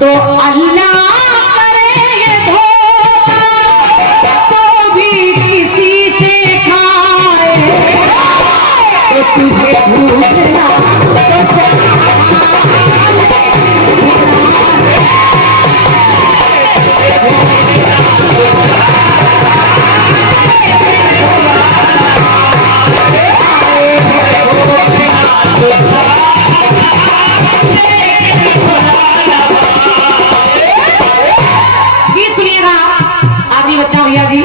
तो अल्लाह करे ये धोखा तो भी किसी से खाए, तो तुझे भूलना तो चला बच्चा भैया जी।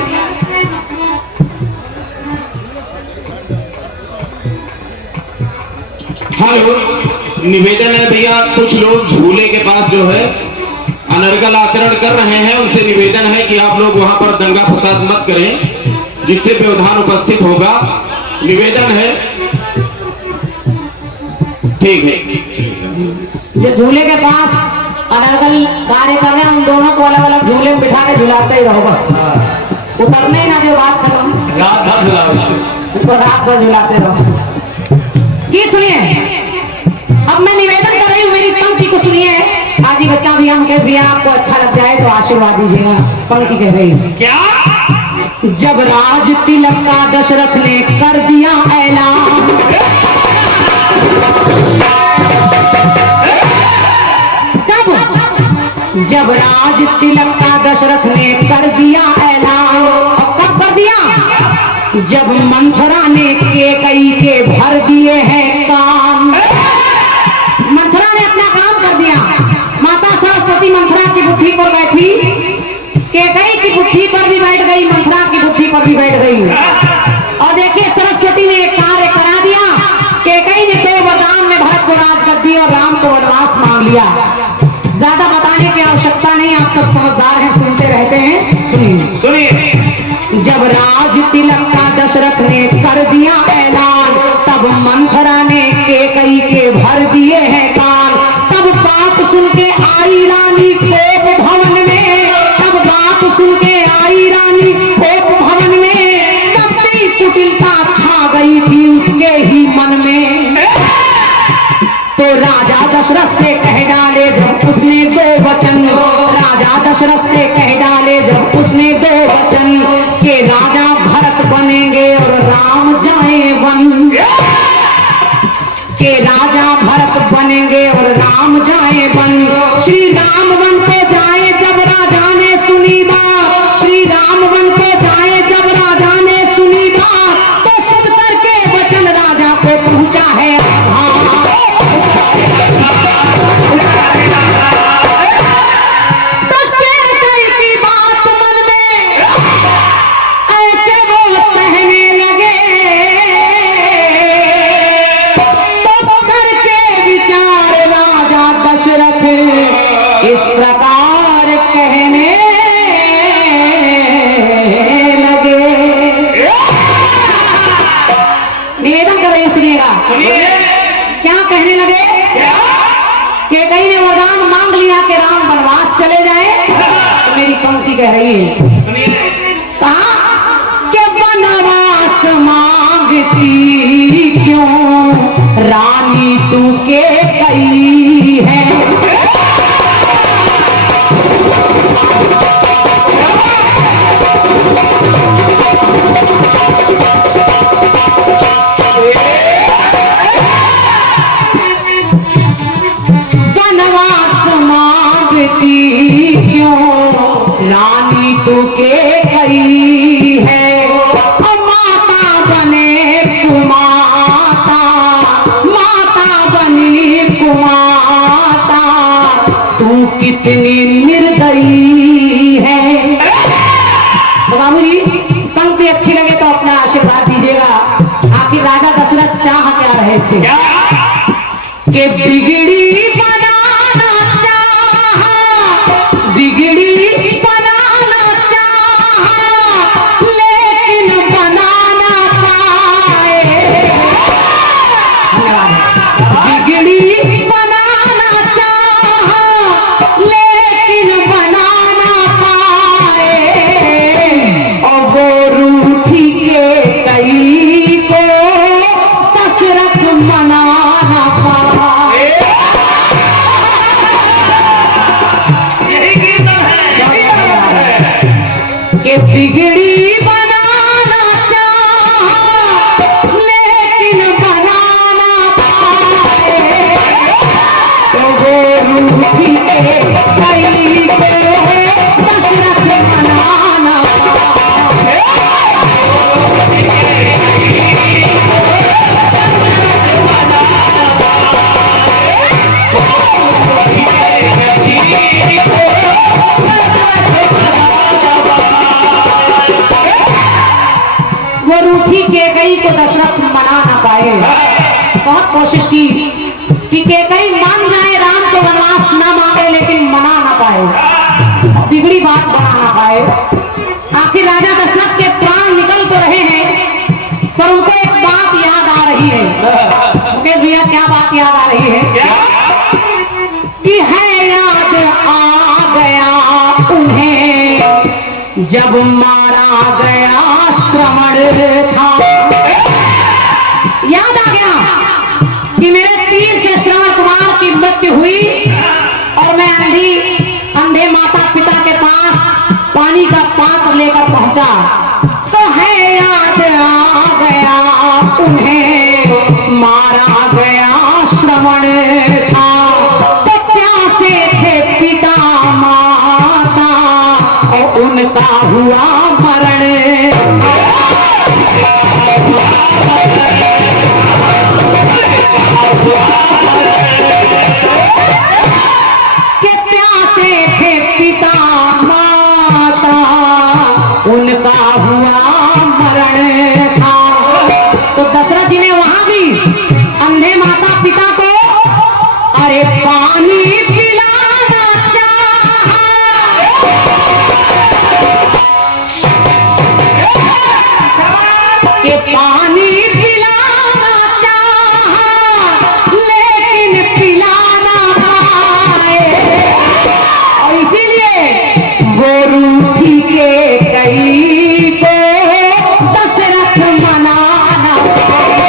हेलो, निवेदन है भैया, कुछ लोग झूले के पास जो है अनर्गल आचरण कर रहे हैं, उनसे निवेदन है कि आप लोग वहां पर दंगा फसाद मत करें, जिससे व्यवधान उपस्थित होगा। निवेदन है, ठीक है। जो झूले के पास अनर्गल कार्य कर रहे हैं उन दोनों को अलग अलग झूले में बिठा के झुलाते ही रहो, बस उतरने ही ना जो बात खत्म, रात भर झुलाओ, उनको रात भर झुलाते रहो। ये सुनिए, अब मैं निवेदन कर रही हूँ, मेरी पंक्ति को सुनिए। आदि बच्चा भैया मुकेश भैया आपको अच्छा लग जाए तो आशीर्वाद दीजिएगा। पंक्ति कह रही हूँ, क्या? जब राज तिलक का दशरथ ने कर दिया ऐलान, जब राज तिलक का दशरथ ने कर दिया ऐलान, और कब कर दिया? जब मंथरा ने केकई के भर दिए हैं कान। मंथरा ने अपना काम कर दिया, माता सरस्वती मंथरा की बुद्धि पर बैठी, केकई की बुद्धि पर भी बैठ गई, मंथरा की बुद्धि पर भी बैठ गई। और देखिए सरस्वती ने एक कार्य करा दिया, केकई ने 2 वरदान में भरत को राज कर दिया और राम को वनवास मांग लिया। ज्यादा बताने की आवश्यकता नहीं, आप सब समझदार हैं, सुनते रहते हैं। सुनिए सुनिए, जब राज तिलक का दशरथ ने कर दिया ऐलान, तब मंथरा ने केकई के भर दिए हैं कान। तब बात सुन के आई रानी कोप भवन में, तब बात सुन के आई रानी कोप भवन में, तब भी कुटिलता छा गई थी उसके ही मन में। तो राजा दशरथ से कह डाले जब उसने 2 वचन, राजा दशरथ से कह डाले जब उसने 2 वचन, के राजा भरत बनेंगे और राम जाए वन, के राजा भरत बनेंगे और राम जाए वन। श्री राम वन को जाए जब राजा ने सुनी बात, श्री राम वन को जाए जब राजा ने सुनी बात, तो सुन करके वचन राजा को पहुंचा है आभार। इस प्रकार कहने लगे। निवेदन कर रही हूं, सुनिएगा। क्या कहने लगे? केकई ने वरदान मांग लिया कि राम वनवास चले जाए, तो मेरी पंक्ति कह रही है, कहा कि वनवास मांगती क्यों रानी तू केकई है। क्यों रानी तू केकई है, माता बने कुमाता, माता बनी कुमाता, तू कितनी निर्दयी है। तो बाबूजी पंक्ति अच्छी लगे तो अपना आशीर्वाद दीजिएगा। आखिर राजा दशरथ चाह क्या रहे थे? कि बिगड़ी बनाना चाहा, बिगड़ी बनाना चाहा, लेकिन बना ना पाए। बिगड़ी बनाना चाहा, लेकिन बना ना पाए, और वो रूठी के कई को दशरथ मना ना पाए। के बिगड़ी बनाना चाहा लेकिन बना ना पाए, तो वो रूठी के कई को दशरथ मना ना पाए। वो रूठी केकई को दशरथ मना ना पाए। बहुत कोशिश की कि केकई मान जाए, राम को वनवास ना मांगे, लेकिन मना ना पाए, बिगड़ी बात बना ना पाए। आखिर राजा दशरथ के प्राण निकल तो रहे हैं, पर उनको एक बात याद आ रही है। मुकेश भैया, क्या बात याद आ रही है? कि है याद आ गया उन्हें जब मारा गया श्रवण था। याद आ गया कि मेरे तीर से श्रवण कुमार की मृत्यु हुई और मैं अंधे माता पिता के पास पानी का पात्र लेकर पहुंचा। तो है याद आ गया उन्हें मारा गया श्रवण था। तो प्यासे थे पिता माता और उनका हुआ मरण। के प्यासे थे पिता माता उनका हुआ मरण था। तो दशरथ जी ने वहां भी अंधे माता पिता को अरे पानी पिलाना चाहा, के पानी पिलाना चाहा लेकिन पिला ना पाए, और इसीलिए वो रूठी के कई को दशरथ मना ना पाए।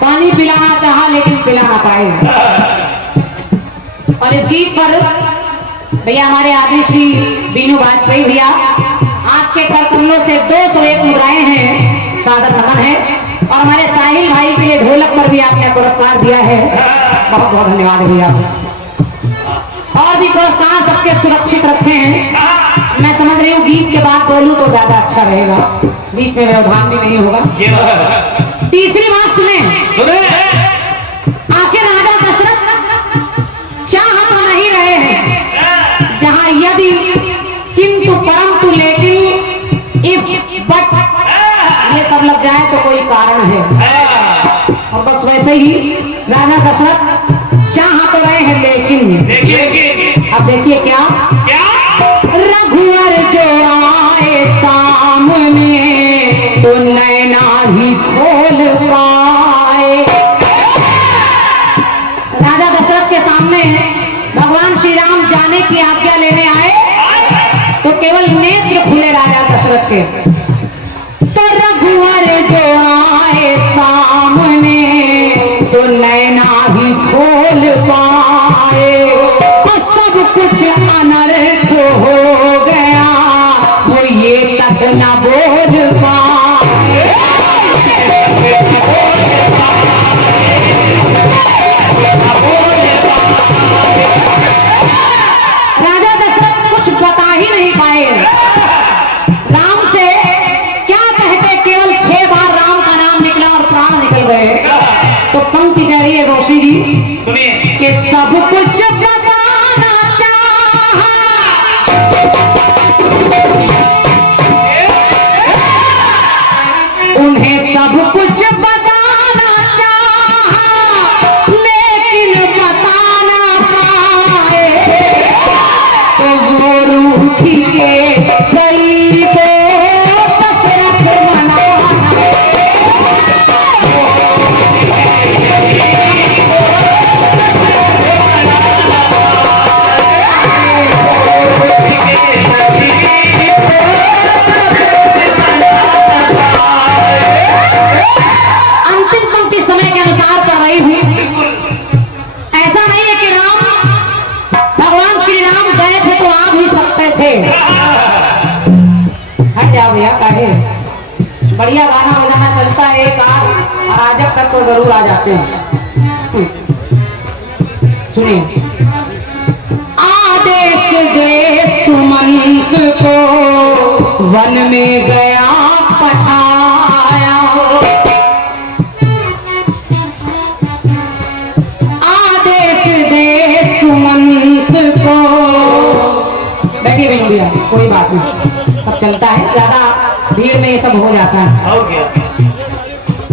पानी पिलाना चाहा लेकिन पिला ना पाए। और इस गीत पर भैया हमारे आदि श्री बीनू वाजपेयी भैया आपके करकमलों से 201 मुद्राएं हैं, सादर नमन है। और हमारे साहिल भाई के लिए ढोलक पर भी आपने पुरस्कार दिया है, बहुत बहुत धन्यवाद भैया। और भी पुरस्कार सबके सुरक्षित रखे हैं। मैं समझ रही हूँ गीत के बाद बोलूं तो ज्यादा अच्छा रहेगा, बीच में व्यवधान भी नहीं होगा। तीसरी बात सुने, आखिर राजा दशरथ चाह तो नहीं रहे हैं, जहां यदि किंतु परंतु लेकिन इफ बट ये सब लग जाए तो कोई कारण है। और बस वैसे ही राजा दशरथ चाह तो रहे हैं लेकिन अब देखिए क्या रघुवर जो आए सामने तो नैना ही खोल पाए। राजा दशरथ के सामने भगवान श्री राम जाने की आज्ञा लेने आए तो केवल नेत्र खुले राजा दशरथ के। तो रघुवर जो आए सामने तो नैना ही खोल पाए, और सब कुछ अनर्थ हो गया वो ये तक न बोल पाए। राजा दशरथ कुछ बता ही नहीं पाए। राम से क्या कहते, केवल 6 बार राम का नाम निकला और प्राण निकल गए। तो पंक्ति कह रही है रोशनी जी कि सब कुछ बताना चाहा उन्हें सब कुछ बताना चाहा लेकिन बता ना पाए। तो वो रूठी के कई को दशरथ मना ना हट जाओ भैया, काहे बढ़िया गाना बजाना चलता है एक आध, अराजक तक तो जरूर आ जाते हैं। सुनिए। आदेश दे सुमंत को वन में गया पठाया, आदेश दे सुमंत को। बैठिए विनोदिया, कोई बात नहीं, सब चलता है, ज्यादा भीड़ में ये सब हो जाता है।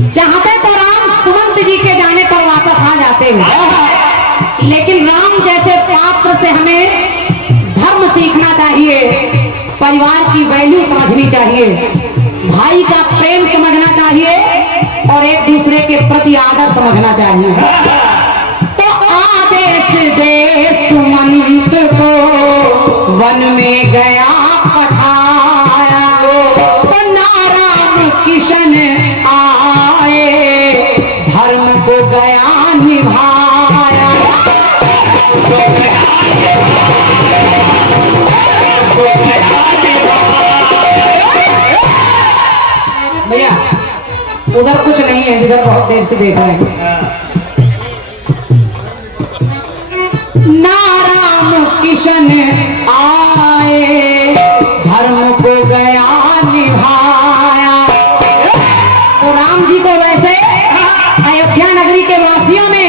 चाहते तो राम सुमंत जी के जाने पर वापस आ जाते हैं, लेकिन राम जैसे पात्र से हमें धर्म सीखना चाहिए, परिवार की वैल्यू समझनी चाहिए, भाई का प्रेम समझना चाहिए और एक दूसरे के प्रति आदर समझना चाहिए। तो आदेश दे सुमंत को वन में गया पठाया, तो नाराम किशन आए धर्म को गया निभाया। भैया उधर कुछ नहीं है जिधर बहुत देर से देख रहे हैं। नाराम किशन आए धर्म को गया निभाया। तो राम जी को वैसे अयोध्या नगरी के वासियों ने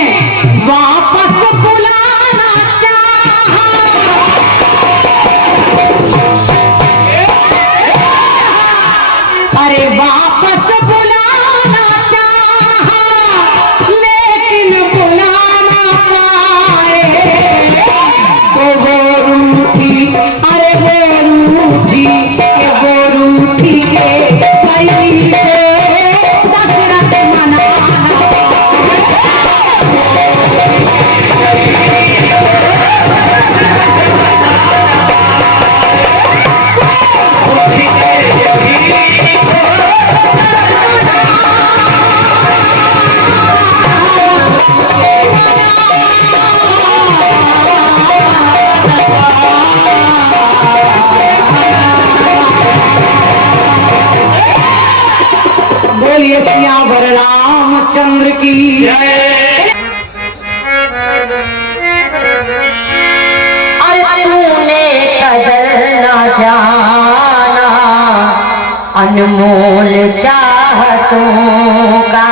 वापस बुलाना चाहा, अरे वापस बुलाना चाहा, लेकिन बुला ना पाए। तो वो रूठी, अरे वो रूठी के वो रूठी के भाई को दशरथ मनाना। बोलिए सियावर रामचंद्र की जय। अरे तूने कदर ना जाना अनमोल चाहतों का,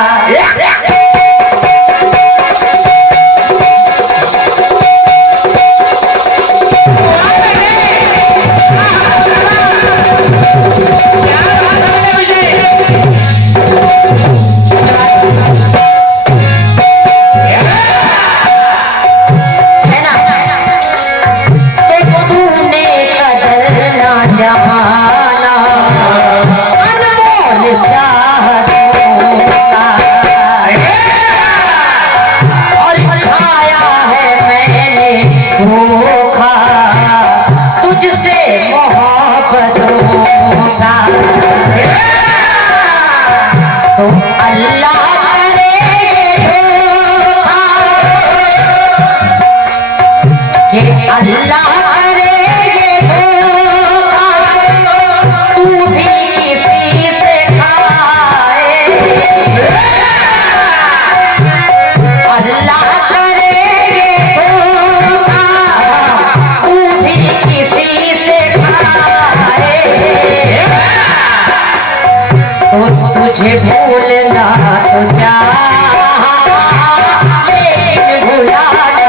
तुझसे मोहब्बतों का। तो अल्लाह करे धोखा, कि अल्लाह करे धोखा, तू भी किसी से खाए। अल्लाह तुझे भूलना तो चाहा, लेकिन भुलाना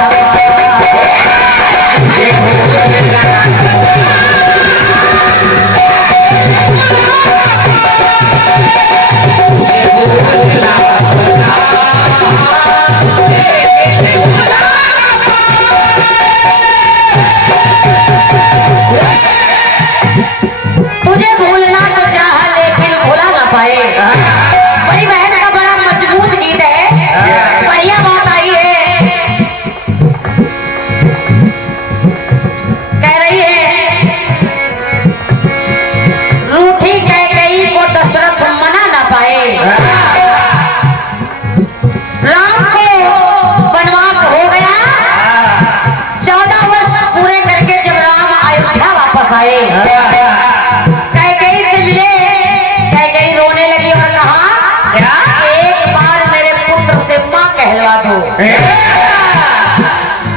तुझे भूलना तो चाहा, लेकिन भुला ना पाए। बड़ी बहन का बड़ा मजबूत गीत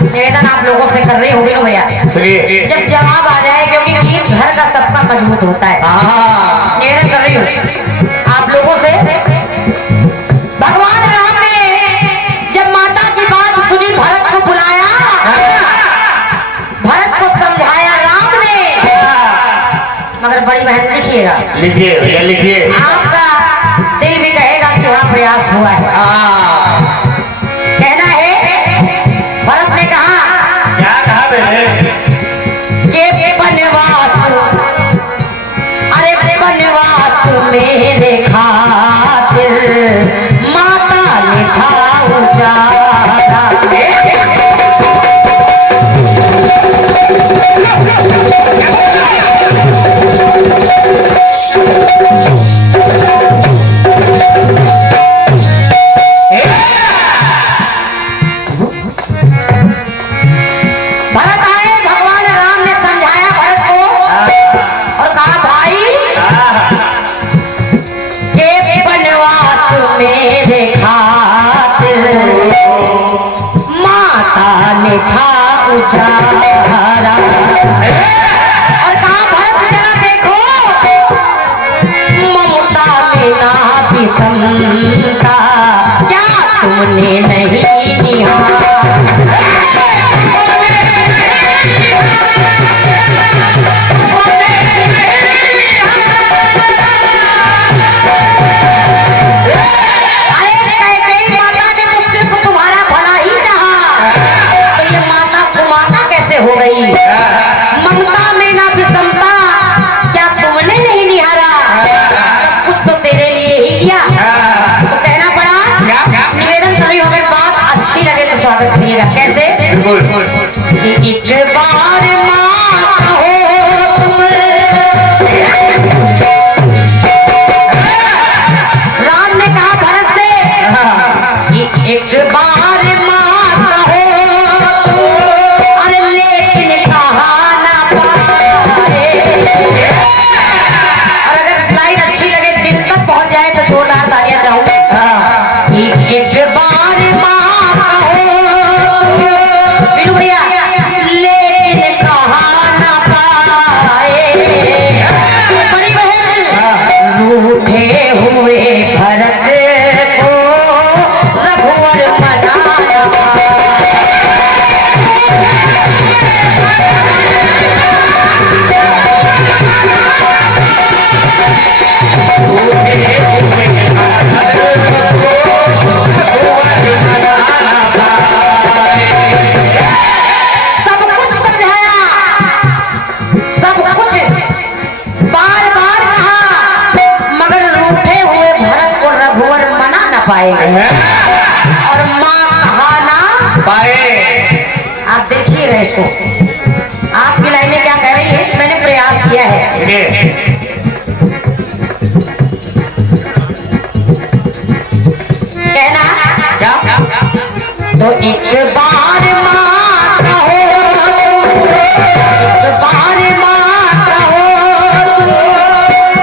निवेदन आप लोगों से कर रही होगी ना भैया, जब जवाब आ जाए, क्योंकि गीत घर का सबका मजबूत होता है। निवेदन कर रही हूँ आप लोगों से। भगवान राम ने जब माता की बात सुनी, भरत को बुलाया, भरत को समझाया राम ने। मगर बड़ी बहन लिखिएगा, लिखिए भैया लिखिए। आपका दिल भी कहेगा कि हाँ प्रयास हुआ है। कहना है, भरत ने कहा क्या कहा मैंने? के बनवास, अरे बनवास मेरे खातिर माता ने था उजाला। भरत आए, भगवान राम ने समझाया भरत को और कहा भाई के बनवास मेरे खातिर माता ने था उजाला। और कहा भरत जरा देखो, ममता में ना विषमता क्या तुमने नहीं निहारा। हो गई, ममता में ना विषमता क्या तुमने नहीं निहारा। सब कुछ तो तेरे लिए ही किया, तो कहना पड़ा। निवेदन कर रही हो, अगर बात अच्छी लगे तो स्वागत करिएगा। कैसे? कि एक बार माँ हो तुम, राम ने कहा भरत से कि एक बार माँ हो, पहुंच जाए तो जोरदार तालियां चाहूंगा। एक बार माँ हो बिनु भैया, लेकिन कहा ना पाए। बड़ी बहन रूठे हुए भरत को रघुवर मना ना पाए। सब कुछ समझाया, सब कुछ बार बार कहा, मगर रूठे हुए भरत को रघुवर मना न पाए और मां कहा ना पाए। आप देखिएगा इसको, आपकी लाइनें क्या कह रही है, मैंने प्रयास किया है। कहना क्या? तो एक बार माँ कहो, एक बार माँ कहो,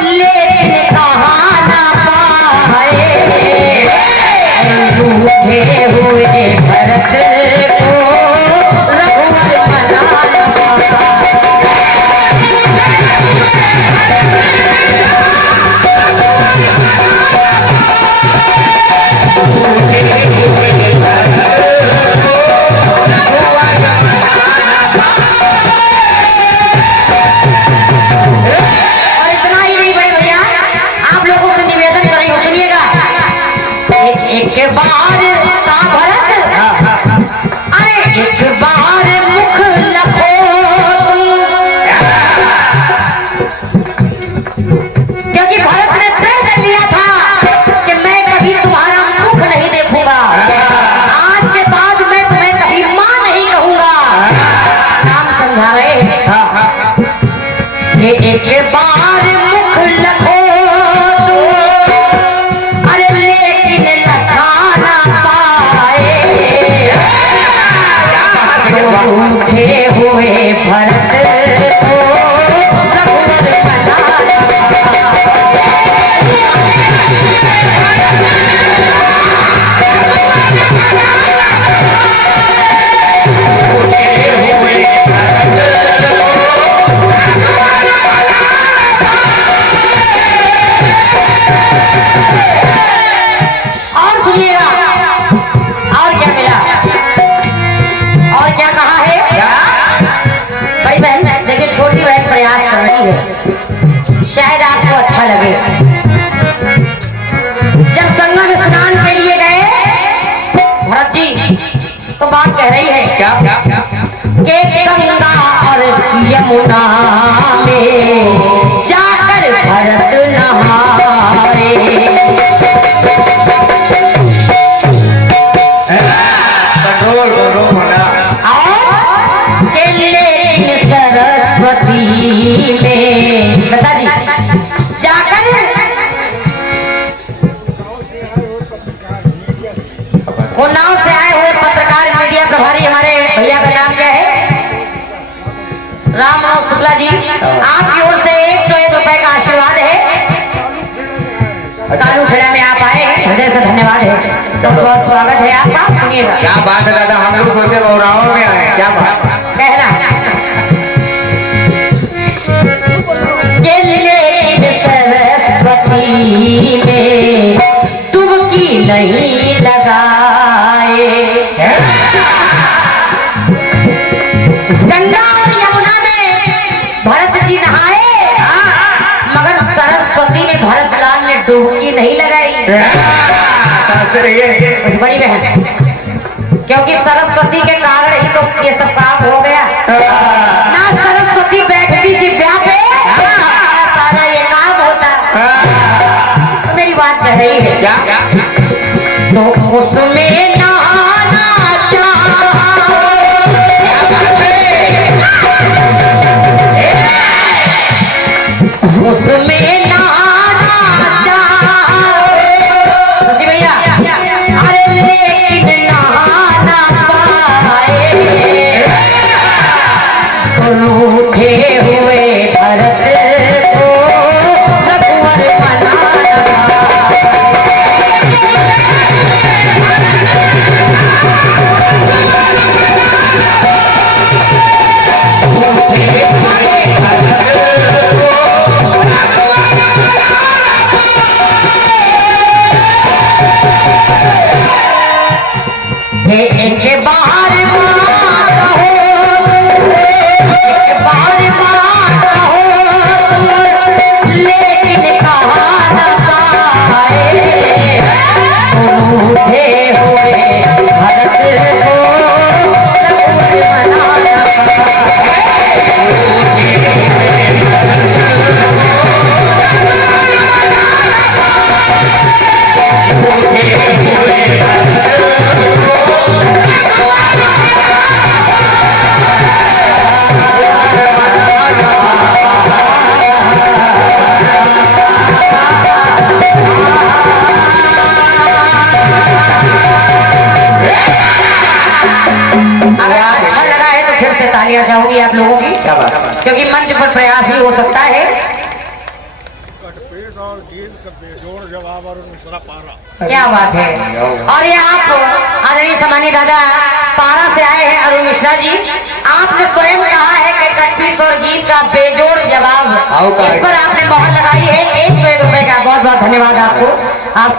लेकिन कहा ना पाए। रूठे हुए भरत को रघुवर मना ना पाए। एक बार का भरत, अरे एक बार मुख लखो तुम, क्योंकि भरत ने तय कर लिया था कि मैं कभी तुम्हारा मुख नहीं देखूंगा। आज के बाद मैं तुम्हें कभी मां नहीं कहूंगा। नाम समझा रहे हैं कि एक बार मुख लखो रूठे हुए भरत को रघुवर मना ना पाए। देखिए छोटी बहन प्रयास कर रही है, शायद आपको अच्छा लगे। जब संगम में स्नान के लिए गए भरत जी, तो बात कह रही है क्या क्या क्या के गंगा और यमुना में जाकर भरत नहाए। कंट्रोल कंट्रोल होना। के लेकिन सरस्वती में बता जी जाकर वो नाव से आए हुए पत्रकार मीडिया प्रभारी हमारे भैया का नाम क्या है? राम शुक्ला जी, आपकी ओर से 101 रुपए का आशीर्वाद है। कालू खेड़ा में आप आए हैं, हृदय से धन्यवाद है, बहुत बहुत स्वागत है आपका। सुनिएगा क्या बात है दादा, हम लोग सोचते बहुराव में आए, क्या बात कहना के लिए सरस्वती में डुबकी नहीं लगाए। गंगा और यमुना में भरत जी नहाए, मगर सरस्वती में भरत लाल ने डुबकी नहीं लगाई। उस बड़ी बहन, क्योंकि सरस्वती के कारण ही तो ये सब काम हो गया ना। सरस्वती बैठती जिब्या पे सारा ये काम होता। तो मेरी बात कह रही है क्या क्या तो उसमें नहाना उसमें नहाना सची भैया, अरे लेकिन नहाना पाए तो रूठे हुए भरत को रघुवर बनाना। एक बार मार हो, एक बार मार हो, लेकिन कहा न पाए रूठे हुए भरत को रघुवर बनाना। अगर अच्छा लगा है तो फिर से तालियां चाहूंगी आप लोगों की, क्या बात क्योंकि मंच पर प्रयास ही हो सकता है। और गीत का बेजोड़ जवाब और दूसरा पारा। क्या बात है। और ये आप आदरणीय सम्मानित दादा पारा से आए हैं अरुण मिश्रा जी, आपने स्वयं कहा है कि कटपीस और गीत का बेजोड़ जवाब, इस पर आपने मोहर लगाई है 101 रुपए का। बहुत बहुत धन्यवाद आपको। आप